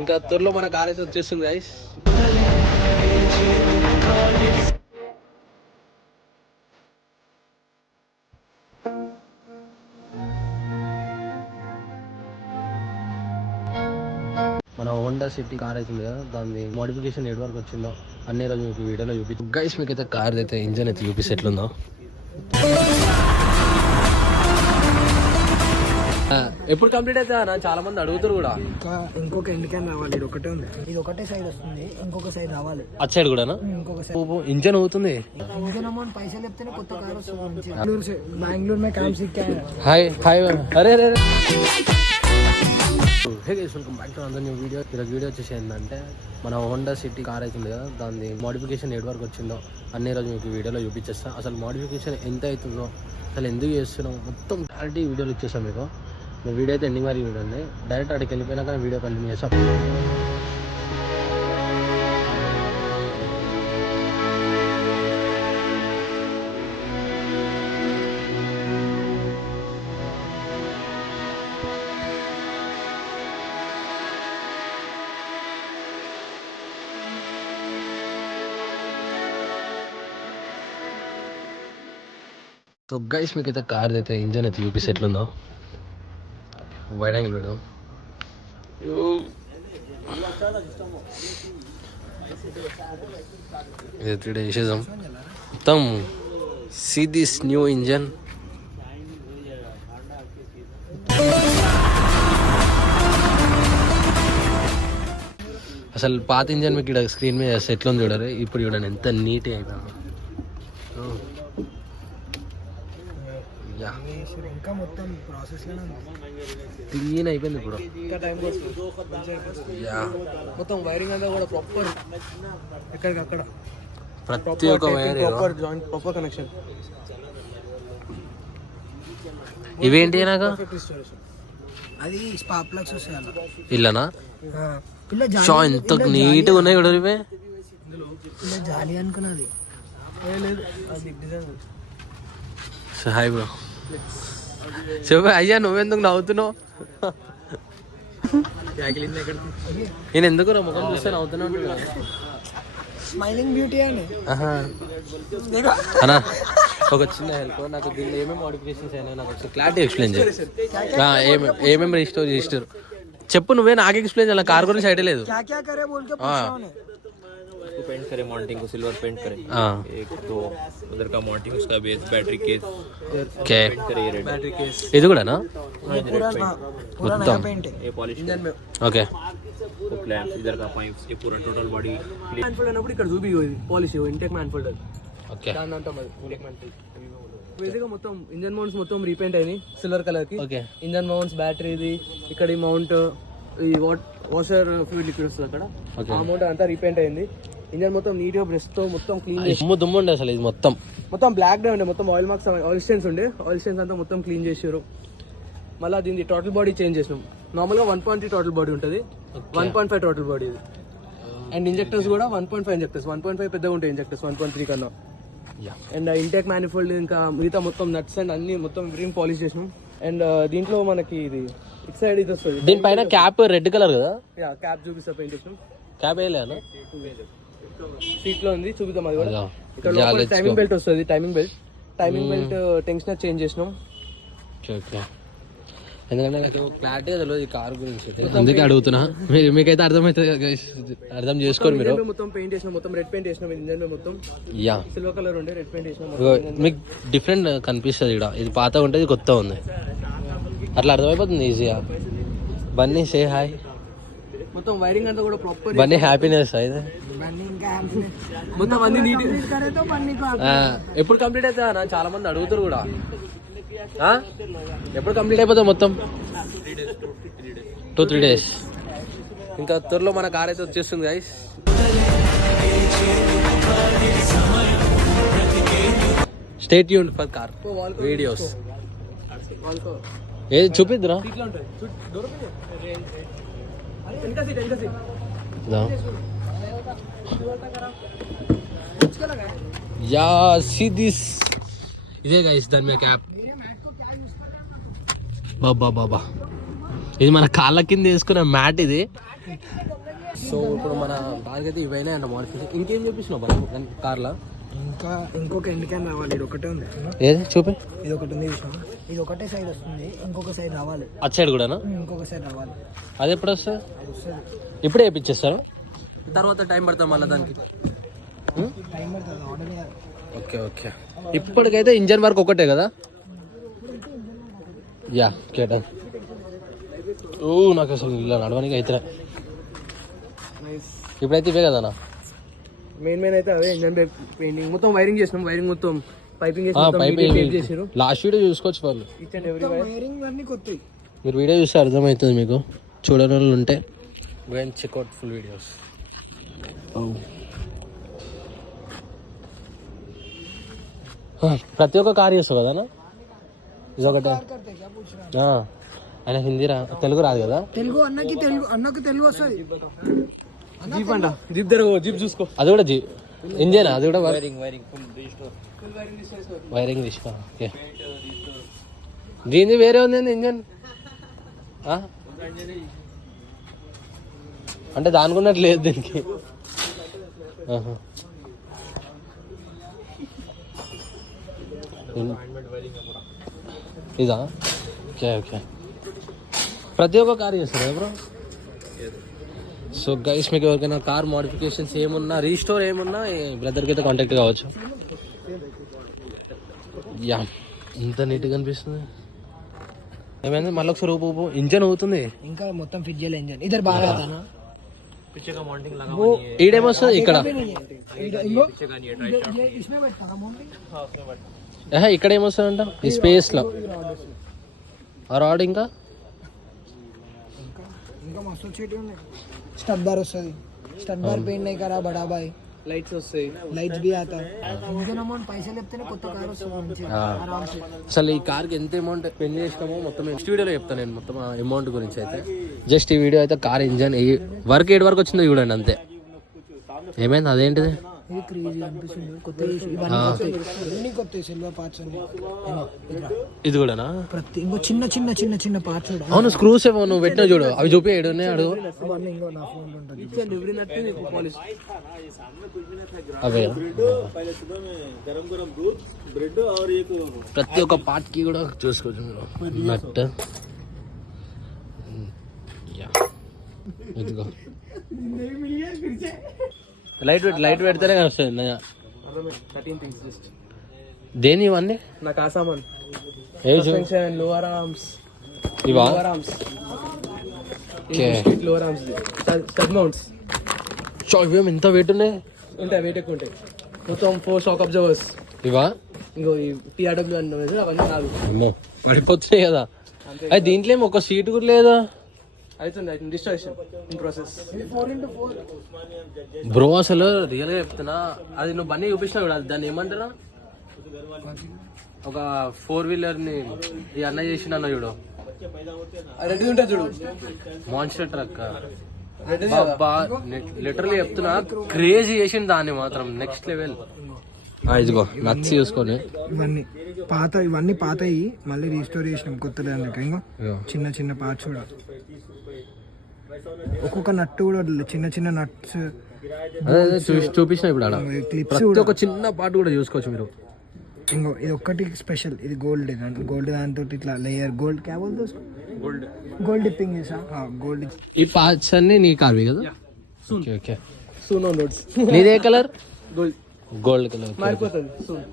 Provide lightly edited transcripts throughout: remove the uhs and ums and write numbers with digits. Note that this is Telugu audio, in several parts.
ఇంకా త్వరలో మన కార్ అయితే వచ్చేస్తుంది గైస్. మన హోండా సిటీ కార్ అవుతుంది కదా, దాని మోడిఫికేషన్ ఎటు వరకు వచ్చిందో అన్ని రోజు మీకు వీడియోలో చూపి గైస్. మీకు అయితే కార్ అయితే ఇంజన్ అయితే చూపిస్తే ఎట్లుందో. ఎప్పుడు కంప్లీట్ అయితే చాలా మంది అడుగుతారు కూడా. ఇంకొక ఎండ్ క్యాన్ రావాలి, ఇది ఒకటే ఉంది, ఇది ఒకటే సైడ్ వస్తుంది, ఇంకొక సైడ్ రావాలి. అటు సైడ్ కూడా ఇంకొక సైడ్ ఇంజన్ అవుతుంది. ఇంజన్ అమౌంట్ పైసలు చెప్తేనే కొత్త కార్ వస్తుంది. బెంగళూరు మే కామ్ సిక్కా. హాయ్ హాయ్ అరే అరే hey guys, welcome back to another new video. ఈరోజు వీడియో వచ్చేసి ఏంటంటే మన హోండా సిటీ కార్ అవుతుంది కదా, దాని మోడిఫికేషన్ ఎటు వరకు వచ్చిందో అన్ని రోజు మీకు వీడియోలో చూపించేస్తా. అసలు మోడిఫికేషన్ ఎంత అవుతుందో, అసలు ఎందుకు చేస్తున్నాం, మొత్తం క్లారిటీ వీడియోలు ఇచ్చేస్తాం మీకు. మీరు వీడియో అయితే ఎండింగ్ వరకు చూడండి. డైరెక్ట్ అక్కడికి వెళ్ళిపోయినాక వీడియో కంటిన్యూ చేస్తాం. సో గైస్, మీకు అయితే కార్ అయితే ఇంజన్ అయితే చూపిస్తే ఎట్లుందో. వైడ్ యాంగిల్ పెడదాం. ఇది 3D వేసేద్దాం మొత్తం. See this new engine. అసలు పాత ఇంజన్ మీకు ఇక్కడ స్క్రీన్ మీద ఎట్లుంది చూడరు. ఇప్పుడు చూడండి ఎంత నీట్గా అయిపోయింది. ఇంకా మొత్తం ప్రాసెస్ క్లీన్ అయిపోయింది ఇప్పుడు. మొత్తం వైరింగ్ అంతా కూడా ప్రాపర్, ఎక్కడికక్కడ ప్రతి ఒక్క వైర్ ప్రాపర్ కనెక్షన్. ఇవేంటి నాకు అది స్పార్క్ ప్లగ్స్ వస్తాయి ఇల్లనా. షా ఎంత నీట్గా ఉన్నాయి కూడా ఇవే. జాలి అనుకున్నది. Hi bro. చెప్పు అయ్యా, నువ్వెందుకు నవ్వుతున్నావు? నేను ఎందుకు రా ముఖం చూస్తే నవ్వుతున్నాను. స్మైలింగ్ బ్యూటీ అండి. అన్నా ఒక చిన్న హెల్ప్, నాకు దీనిలో ఏమేమి మోడిఫికేషన్స్ అయినా నాకు ఒకసారి క్లారిటీ ఎక్స్ప్లెయిన్ చేయి. ఏమేమి రిజిస్టర్ చెప్పు. నువ్వే నాకు ఎక్స్ప్లెయిన్ చేయాలి, కార్ గురించి ఐడియా లేదు. उसको पेंट करें, मॉन्टिंग को सिल्वर पेंट करें। एक तो उधर का मॉन्टिंग, उसका बेस, बैटरी केस पेंट करें, रेड बैटरी केस ఇది కూడానా మొత్తం? ये पॉलिश ఓకే. वो क्लैंप, इधर का पाइप्स, ये पूरा टोटल बॉडी మ్యాన్ ఫోల్డర్ అన్నప్పుడు ఇక్కడ చూపి polish intake man folder. Okay. దాని అంతా ఇంటెక్ మ్యాన్ ఫోల్డర్ బేసిక్గా మొత్తం ఇంజన్ మౌంట్స్ మొత్తం రీపెయింట్ అయినాయి సిల్వర్ కలర్ కి. ఓకే. ఇంజన్ మౌంట్స్, బ్యాటరీ, ఇది ఇక్కడ ఈ మౌంట్, ఈ వాషర్ ఫ్లూయిడ్ లిక్విడ్ వస్తుంది అక్కడ, ఆ మౌంట్ అంతా రీపెయింట్ అయింది. ఇంజన్ మొత్తం నీట్ గా బ్రష్ తో మొత్తం క్లీన్ చేసి, దుమ్ము ఉండే అసలు ఇది మొత్తం బ్లాక్ గా ఉండే, మొత్తం ఆయిల్ మార్క్స్, ఆయిల్ స్టెయిన్స్ ఉండే, ఆయిల్ స్టెయిన్స్ అంతా మొత్తం క్లీన్ చేసారు. మళ్ళీ దీన్ని టోటల్ బాడీ చేంజ్ చేసినాం. నార్మల్ గా 1.3 టోటల్ బాడీ ఉంటుంది, 1.5 టోటల్ బాడీ ఇది. అండ్ ఇంజెక్టర్స్ కూడా 1.5 ఇంజెక్టర్స్, 1.5 పెద్దగా ఉంటాయి ఇంజెక్టర్స్ 1.3 కన్నా. అండ్ ఇంటెక్ మ్యానిఫోల్డ్, ఇంకా మిగతా మొత్తం నట్స్ అండ్ అన్ని మొత్తం రిమ్ పాలిష్ చేసినాం. అండ్ దీంట్లో మనకి ఇది ఇట్ సైడ్ ఇది వస్తుంది, దీనిపైన క్యాప్ రెడ్ కలర్ కదా. క్యాప్ చూపిస్తా, పెయింట్ చేసినాం. క్యాప్ వేయలేనా? సీట్ లో ఉంది, చూపిద్దాం అది కూడా. ఇక్కడ టైమింగ్ బెల్ట్ వస్తుంది, టైమింగ్ బెల్ట్ టెన్షనర్ చేంజ్ చేసినాం. ఎందుకంటే నాకు క్లారిటీగా తెలియదు ఈ కార్ గురించి, అందుకే అడుగుతున్నా. మీకైతే అర్థమవుతుంది, అర్థం చేసుకోండి మీరు. మొత్తం పెయింట్ చేసినాం, మొత్తం రెడ్ పెయింట్ చేసినాం. ఇంజన్ మొత్తం సిల్వర్ కలర్ ఉండే, రెడ్ పెయింట్ చేసినాం. మీకు డిఫరెంట్ కనిపిస్తుంది ఇక్కడ, ఇది పాత ఉంటుంది, ఇది కొత్త ఉంది, అట్లా అర్థమైపోతుంది ఈజీగా. Bunny say hi. మొత్తం వైరింగ్ అంతా కూడా ప్రాపర్. బన్నీ హ్యాపీనెస్ అయితే మొత్తం అన్ని నీట్. ఎప్పుడు కంప్లీట్ అవుతుందా? చాలా మంది అడుగుతారు కూడా. ఎప్పుడు కంప్లీట్ అయిపోతుంది మొత్తం? 2-3 days. ఇంకా త్వరలో మన కార్ అయితే వచ్చేస్తుంది guys. Stay tuned for car videos. ఏది చూపిద్దురా? యా సీ దిస్, ఇదే గైస్ దాని మీద క్యాప్. బాబా ఇది మన కాళ్ళ కింద వేసుకున్న మ్యాట్ ఇది. సో ఇప్పుడు మన కార్కి అయితే ఇవైనా అంట మోడిఫికేషన్. ఇంకేం చూపించినావు బాబు కార్లో? ఇంకా ఇంకొక ఎండ్ క్యాన్ రావాలి, ఇది ఒకటే ఉంది. ఏది చూపి. ఇది ఒకటి ఉంది చూసావా, ఇది ఒకటే సైడ్ వస్తుంది, ఇంకొక సైడ్ రావాలి. అటు సైడ్ కూడానా? ఇంకొక సైడ్ రావాలి. అది ఎప్పుడు వస్తుంది? ఇప్పుడే వేయించేస్తారు, తర్వాత టైం పడుతుంది మళ్ళీ దానికి. టైం పడుతుంది ఆర్డర్. Okay okay. ఇప్పటికైతే ఇంజన్ వర్క్ ఒకటే కదా? యా కేటన్. ఓ నాకు అసలు ఇలా నడవడానికి అయితే ఇప్పుడైతే ఇవే కదా మెయిన్ అయితే అవే. ఇంజన్ పెయింటింగ్ మొత్తం వైరింగ్ చేసినాం, వైరింగ్ మొత్తం పైపింగ్ చేసారు. లాస్ట్ వీడియో చూసుకోవచ్చు వాళ్ళు. ఈచ్ అండ్ ఎవ్రీ వైరింగ్ అన్ని కొత్తవి. మీరు వీడియో చూస్తే అర్థమవుతుంది మీకు, చూడని వాళ్ళు ఉంటే go and checkout full videos. ప్రతి ఒక్క కార్ చేస్తావు కదా ఇదొకటే? ఆయన హిందీ తెలుగు రాదు కదా? తెలుగు అన్నకి తెలుగు వస్తుంది. జీప్ అంట, జీప్ దగ్గర జీప్ చూసుకో. అది కూడా జీప్ ఇంజన్, అది కూడా వైరింగ్ తీసుకో. ఓకే, దీనిది వేరే ఉంది ఇంజన్. అంటే దానికున్నట్టు లేదు దీనికి. ఇదా? Okay okay. ప్రతి ఒక్క కార్ చేస్తారు కదా బ్రో? సో గైస్, మీకు ఎవరికైనా కార్ మోడిఫికేషన్స్ ఏమున్నా, రీస్టోర్ ఏమున్నా బ్రదర్కి అయితే కాంటాక్ట్ కావచ్చు. యా, ఇంత నీట్గా అనిపిస్తుంది. ఏమైంది మళ్ళీ ఒకసారి ఊపు. ఇంజన్ అవుతుంది ఇంకా మొత్తం ఫిట్ చేయలే ఇంజన్. ఇద్దరు బాగా ఈడేమొస్తుంది ఇక్కడ? ఇక్కడ ఏమొస్తుందంట ఈ స్పేస్ లో? ఆ రాడ్ ఇంకా మస్తు వచ్చేటివి ఉన్నాయి. స్టడ్ బార్ వస్తుంది, స్టడ్ బార్ పెయింట్ नहीं करा बड़ा भाई. లైట్స్ వస్తాయి, లైట్స్ भी आता है. ఇంజన్ అమౌంట్ పైసలు చెప్తేనే కొత్త కార్ వస్తుంది ఆరాంసే. అసలు ఈ కార్కి ఎంత అమౌంట్ స్పెండ్ చేసినామో మొత్తం నెక్స్ట్ వీడియోలో చెప్తాను నేను, మొత్తం అమౌంట్ గురించి అయితే. జస్ట్ ఈ వీడియో అయితే కార్ ఇంజన్ వర్క్ ఏడు వరకు వచ్చిందో చూడండి అంతే. ఏమైంది? అదేంటిది? ఇది క్రేజీ అనిపిస్తుంది. కొత్త ఇవన్నీ కొత్త సిల్వర్ పార్ట్స్ ఉన్నాయి. ఇది కూడానా? ప్రతి ఇంకో చిన్న చిన్న చిన్న చిన్న పార్ట్స్ కూడా. అవును, స్క్రూస్ ఏమో నువ్వు పెట్టినా చూడు, అవి చూపి ఏడు ఉన్నాయి అడుగు. అవన్నీ ఇంకో నా ఫోన్ ఉంటుంది. అవే ప్రతి ఒక్క పార్ట్ కి కూడా చూసుకోవచ్చు మీరు. నట్ ఇదిగో లైట్ పెడితేనే వస్తుంది. దేని ఇవన్నీ? నాకు ఆ సామాన్ లోవర్ ఆర్మ్స్, ఇవా? Lower arms stud mounts. ఇవేమి ఇంత వెయిట్ ఉన్నాయి? ఉంటాయి, వెయిట్ ఎక్కువ ఉంటాయి. మొత్తం 4 షాక్ అబ్జర్వర్స్. ఇవా? ఇంకో ఈ పిఆర్డబ్ల్యూ అన్నది అవన్నీ కాదు. పడిపోతున్నాయి కదా. అది దీంట్లో ఏమో ఒక సీట్ కూడా లేదా? అవుతుంది distraction in process. 4x4 bro, అసలు రియల్ గా చెప్తున్నా, అది నువ్వు బండి చూపించినా కూడా దాన్ని ఏమంటారా? ఒక 4 వీలర్ ని ఈ అన్న చేసిన చూడు, రెడీ ఉంటుంది చూడు, మాన్స్టర్ ట్రక్. లిటరలీ చెప్తున్నా, క్రేజీ చేసింది దాన్ని మాత్రం నెక్స్ట్ లెవెల్. ఇదిగో నచ్చి చూసుకొని ఇవన్నీ పాతయి మళ్ళీ రీస్టోర్ చేసినాం కొత్త దానికి. ఇంకా చిన్న చిన్న పార్ట్స్ కూడా, ఒక్కొక్క నట్టు కూడా చిన్న చిన్న నట్స్ చూపించిన ఇప్పుడు ఒక చిన్న పార్ట్ కూడా చూసుకోవచ్చు మీరు. ఇంకో ఇది ఒక్కటి స్పెషల్, ఇది గోల్డ్. గోల్డ్ దాంతో ఇట్లా లేయర్ గోల్డ్ క్యాబుల్ గోల్డ్ డిప్పింగ్ చేసా. గోల్డ్ ఈ పార్ట్స్ అన్ని నీ కార్వి కదా? Okay okay. Soon on roads. నీదే కలర్? Gold colour. మారిపోతుంది సూన్.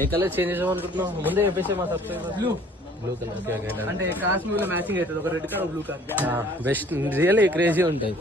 ఏ కలర్ చేంజ్ చేసాం అనుకుంటున్నావు? ముందే చెప్పేసి మా సబ్స్క్రైబర్. Blue colour. అంటే కార్స్ మీద మ్యాచింగ్ అవుతుంది, ఒక red car blue car. Best, real crazy ఉంటుంది.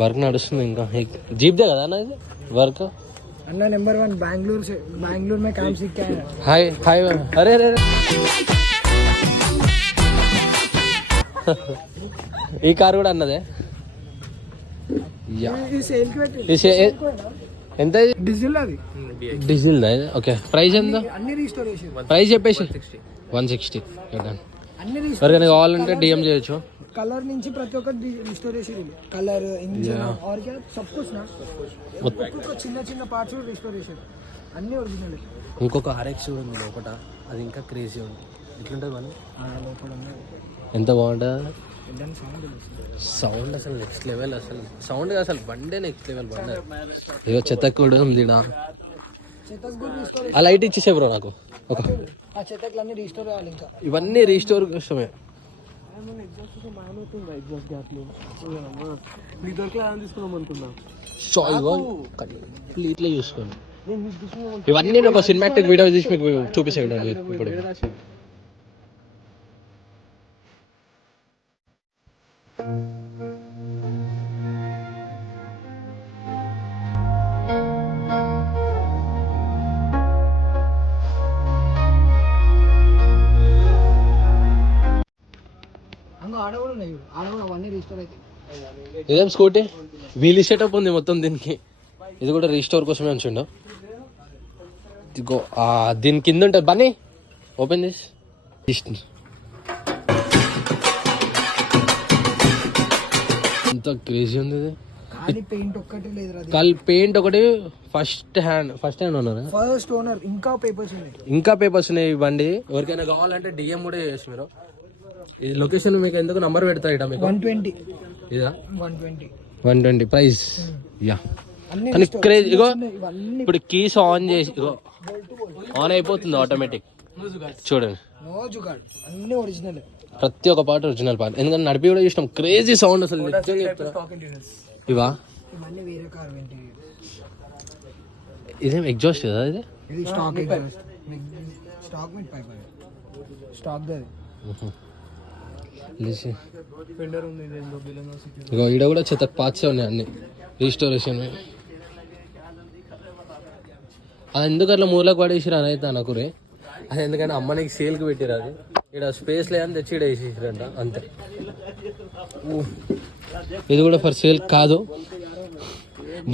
వర్క్ నడుస్తుంది ఇంకా. జీప్ దే కదా అన్న ఇది వర్క్? అన్న నెంబర్ 1 బెంగళూరు మే కామ్ సీఖ కే. Hi hi. అరే అరే ఈ కార్ కూడా అన్నదే. ఎంత? డీజిల్. అది డీజిల్. ఓకే, ప్రైస్ ఎంత? అన్ని రీస్టోర్ చేశారు. ప్రైస్ చెప్పేసి 160. అన్ని ఎవరికైనా కావాలంటే డిఎం చేయొచ్చు. కలర్ నుంచి ప్రతి ఒక్కటి రీస్టోర్ చేశారు. కలర్, ఇంజిన్ और क्या सब कुछ ना, ఒక్కొక్క చిన్న చిన్న పార్ట్స్ కూడా రీస్టోర్ చేశారు. అన్ని ఒరిజినల్. ఇంకొక RX ఉంది లోపల, అది ఇంకా క్రేజీ ఉంది. ఎట్లుంటుంది మన ఎంత బాగుంటుంది సౌండ్ అసలు నెక్స్ట్ లెవెల్, అసలు సౌండ్ అసలు బండే నెక్స్ట్ లెవెల్ బండి. ఇగో చెత్త కూడా ఉంది ఈడ. ఆ లైట్ ఇచ్చేసే బ్రో నాకు ఒక. ఇవన్నీ రీస్టోర్ కోసమే. కంప్లీట్లీ చూసుకోండి. ఇవన్నీ నేను ఒక సినిమాటిక్ వీడియో తీసి మీకు చూపిస్తాను ఇప్పుడు. ఇదేం స్కూటీ వీల్ సెటప్ ఉంది మొత్తం దీనికి. ఇది కూడా రీస్టోర్ కోసమే ఉంచిండు. ఇదిగో దీని కింద ఉంటుంది. బన్నీ ఓపెన్ చేసి ఎంత క్రేజీ ఉంది ఇది. కాల్ పెయింట్ ఒకటి ఫస్ట్ హ్యాండ్ ఉన్నారు. ఫస్ట్ ఓనర్ ఇంకా పేపర్స్ ఉన్నాయి ఈ బండి. ఎవరికైనా కావాలంటే డిఎం కూడా చేసి మీరు. ఇది లొకేషన్ మీకు ఎందుకు నంబర్ పెడతా ఇట మీకు. 120 ఇదా 120 ప్రైస్. యా కానీ క్రేజ్. ఇగో ఇప్పుడు కీస్ ఆన్ చేసి ఇగో ఆన్ అయిపోతుంది ఆటోమేటిక్. చూడండి ప్రతి ఒక్క పార్ట్ ఒరిజినల్ పార్ట్. ఎందుకంటే నడిపి కూడా చూసినాం. క్రేజీ సౌండ్ అసలు. ఇవా ఇదేం ఎగ్జాస్ట్ కదా ఇది. ఇగో ఈడ కూడా చెత్త పార్ట్స్ ఉన్నాయి అన్ని రీస్టోరేషన్. అది ఎందుకు అట్లా మూలకు పడేసిరా అని అయితే అనకురే. అది ఎందుకంటే అమ్మనికి సేల్కి పెట్టిరు. అది ఇక్కడ స్పేస్ లేదని తెచ్చి ఇక్కడ వేసేసిరంట అంతే. ఇది కూడా ఫర్ సేల్ కాదు,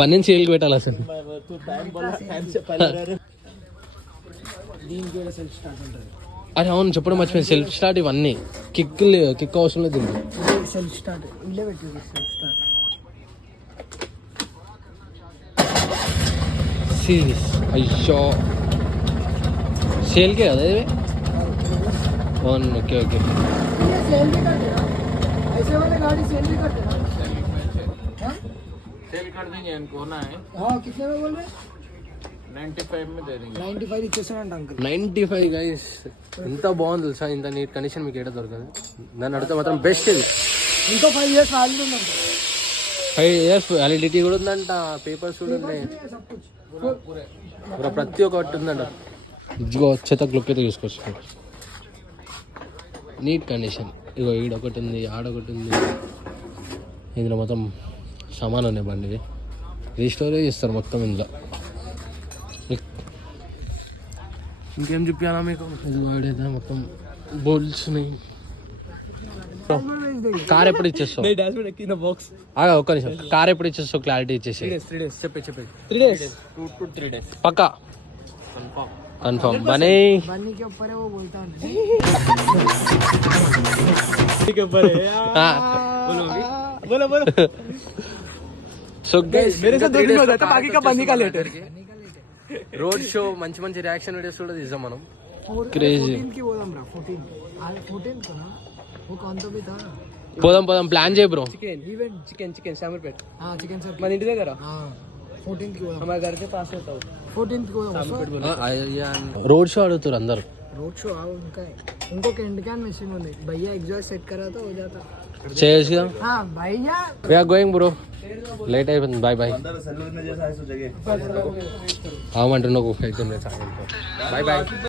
బన్నీ సేల్కి పెట్టాలి అసలు. అరే అవును చెప్పడం మర్చిపోయింది. సెల్ఫ్ స్టార్ట్ ఇవన్నీ కిక్ అవసరం లేదు దీనికి. Self start serious. అయ్యో సేల్కే కదా ఇది. Okay okay. सेल कर देंगे इनको ना है। कितने में बोल रहे? 95 में दे देंगे। 95 ఇచ్చేసానంట అంకుల్. 95 గైస్. ఎంత బాగుంది తెలుసా. ఇంత నీట్ కండిషన్ మీకు ఏడ దొరకదు. దాన్ని అడిగితే మాత్రం బెస్ట్ ఇది. ఇంకో 5 ఇయర్స్ వాల్యూ ఉందంట. 5 ఇయర్స్ వ్యాలిడిటీ కూడా ఉందంట. పేపర్స్ కూడా ఉన్నాయి. ప్రతి ఒక్కటి ఉందంట. ఇదిగో చెత్త లుక్ అయితే చూసుకోవచ్చు. Neat condition. ఇగో ఈడొకటి ఉంది, ఆడొకటి ఉంది. ఇందులో మొత్తం సామాన్ ఉన్నాయి బండి. రీస్టోరేజ్ ఇస్తారు మొత్తం ఇందులో. ఇంకేం చూపించాలా మీకు. వాడేదా మొత్తం బోల్స్ ఉన్నాయి. కార్ ఎప్పుడు ఇచ్చేస్తావు? ఆగా ఒక్క నిమిషం. కార్ ఎప్పుడు ఇచ్చేస్తావు క్లారిటీ ఇచ్చేసి. 3 days చెప్పే 3 days 2 to 3 days Pakka confirm. బనీ बन्नी के ऊपर है वो बोलता है बोलो बोलो సో గైస్ मेरे से 2 दिन हो जाता बाकी का बन्नी का लेट है రోడ్ షో మంచి మంచి రియాక్షన్ వీడియోస్ కూడా తీసాం మనం. క్రేజీ. 14 की बोलम रा 14 को ना वो कौन तो भी था. పోదాం ప్లాన్ చేయ బ్రో. चिकन शामरपेट. हां चिकन सर మన ఇంటి దగ్గర. हां 14 की बोलम हमारे घर के पास होता है. 14 की बोलम. రోడ్ షో అడుగుతారు అందరు. रोड शो आओ उनका है. उनको कैंड कैन मशीन होने भैया एग्जॉस्ट सेट करा तो हो जाता. చేయొచ్చు కదా. हां भैया we are going bro. Late అయిపోతుంది. Bye bye. అవంటున్నావు 5 minutes. Bye bye.